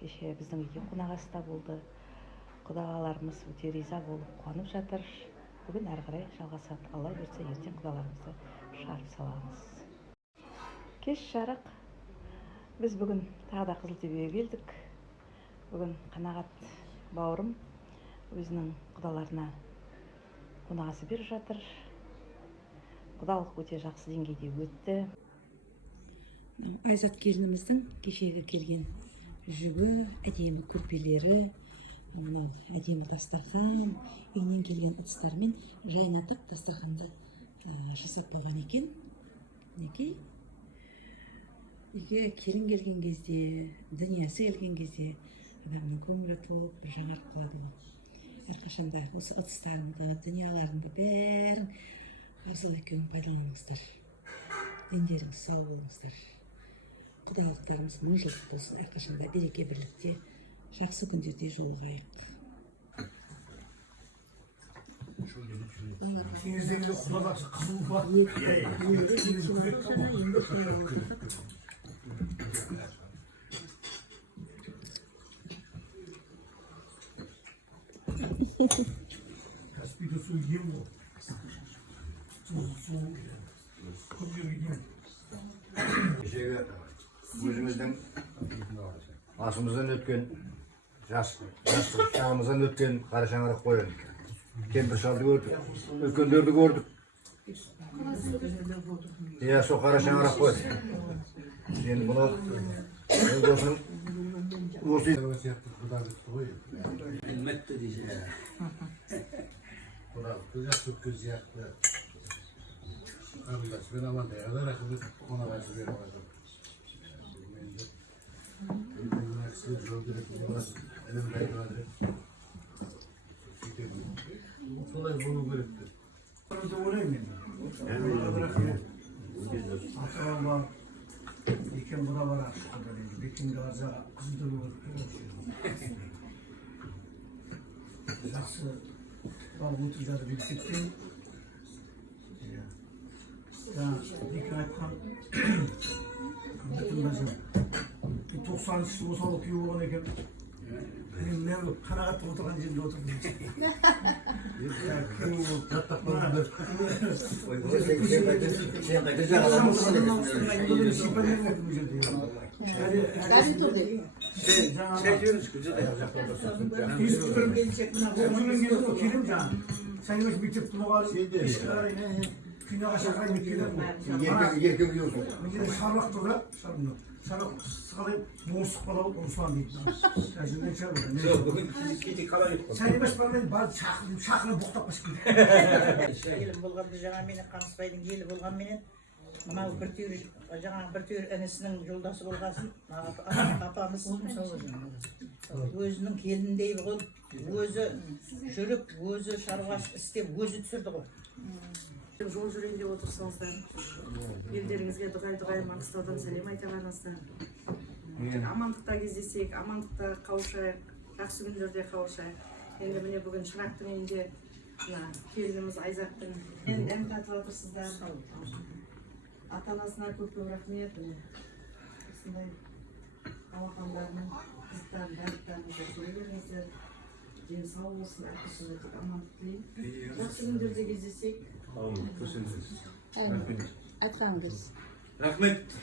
кеше біздің үйге қонақасы да болды. Құдағаларымыз өте риза болып қуанып жатыр. Бүгін әрі қарай жалғасады. Алла берсе, ертең құдаларымызды шығарып саламыз. Кеш жарық. Біз бүгін тағы да Қызылтөбеге келдік. Бүгін Қанағат бауырым өзінің құдаларына қонағасы беріп жатыр. Құдалық өте жақсы деңгейде өтті. Айзат келініміздің кешегі келген жүгі, әдемі көрпелері, әдемі дастархан, үйінен келген ыдыстармен жайнатып дастарханды жасап қойған екен. Мінекей, үйге келін келген кезде, дүниесі келген кезде адамның көңілі толып бір жаңарып қалады ғой. Әрқашанда осы ыдыстарыңды, дүниеларыңды бәрін абзал екеуің пайдаланыңыздар. Дендеріңіз сау болыңыздар. Құдалықтарымыз мың жылдық болсын, әрқашанда береке бірлікте, жақсы күндерде жолығайық. Сеніздегі құдалақшы қызыл бар. Каспийде су ем ғой. Су көп жерге Кешегі өзіміздің асымыздан өткен, жас шағымыздан өткен қара шаңырақ қойын. Кемпір шалды көрдік, үлкендерді көрдік. Иә, сол қара шаңырақ қойын. Енді бұны досының осы Әлметті дейсі. Жақсы өткен сияқты. Қарындасымен амандай ғадар ақылы қонағасы беріп алады. Мына кісілер жол беретін болас, әлем қайдырады. Солай болу керекті. Оны ойлаймын мен. Атырау бар, екен бұда бар ақшықта дейді. Бекінгі арзаға қызды көріп. Жақсы бар өтіп жатыр бекеттен. Декен айтқан бүтін бәзім 90 жыл осалы күйі болған екен. Мен Қанағатта отырған жерінде отырдым. Күнәға шақырайын өткенде еркек үйірсің. мен шарлақ тұр да, шарлақ сығалай борсық бала болып ұмсылан дейді. Әжімден шарлақ. Бүгін кейде қала жоқ. Сәне баш бармен бар шақырын бұқтап басып кетеді. Елім болғанды жаңа менен Қамысбайдың елі болған менен мынау бір түйір інісінің жолдасы болғасын апамыз өзінің келіндей ғой, өзі жүріп, өзі шаруа істеп, өзі түсірді ғой. Жол жүрейінде отырсаңыздар, елдеріңізге дұғай Маңғыстаудан сәлем айтағаныңыздар. Амандықта кездесейік, амандықта қауышайық, жақсы күндерде қауышайық. Енді міне бүгін Шырақтың үйінде келініміз Айзаттың дәм татып отырсыздар. Ата-анасына көп рахмет. Осындай алақандарының қызықтарын, бәріктеріңізді көре беріңіздер. Дені сау болсын, әрқашанда тек амандық тілеймін. Жақсы күндерде кездесейік. Айтқаныңыз. Айтқаныңыз. Рахмет.